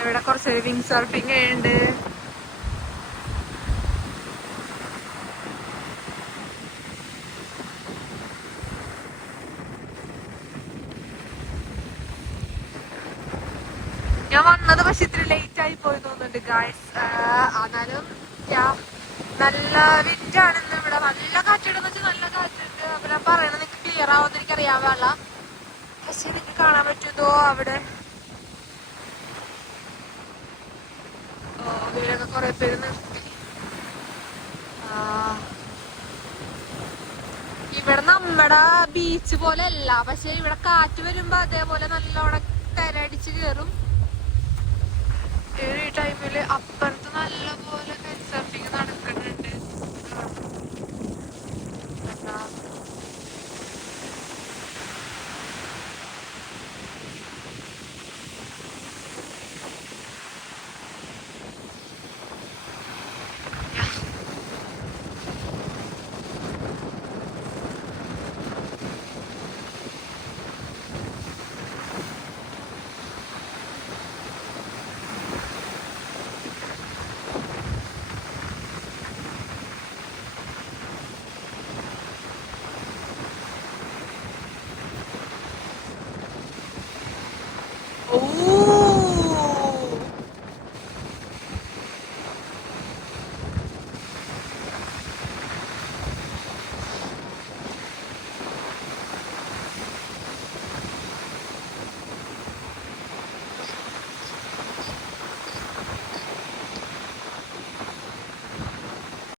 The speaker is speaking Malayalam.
ഇവിടെ കുറച്ച് വിങ് സർഫിങ് ഉണ്ട്. ഞാൻ വന്നത് പക്ഷെ ഇത്തിരി ലേറ്റ് ആയി പോയി തോന്നുന്നുണ്ട് ഗായ്സ്. എന്നാലും നല്ല വിൻഡാണെന്ന്. ഇവിടെ നല്ല കാറ്റുണ്ടെന്ന് വെച്ചാൽ നല്ല കാറ്റുണ്ട്. അപ്പൊ ഞാൻ പറയണത് നിങ്ങൾക്ക് ക്ലിയർ ആവുമെന്ന് എനിക്ക് അറിയാൻ പാടില്ല. പക്ഷെ നിങ്ങൾക്ക് കാണാൻ പറ്റുമോ അവിടെ വീടൊക്കെ കുറെ പേര് നിർത്തി. ഇവിടെ നമ്മടെ ബീച്ച് പോലെ അല്ല, പക്ഷെ ഇവിടെ കാറ്റ് വരുമ്പോ അതേപോലെ നല്ലോണം തിരടിച്ച് കേറും. ഈ ടൈമില് അപ്പുറത്ത് നല്ല പോലെ സർഫിങ് നടക്കുന്നുണ്ട്.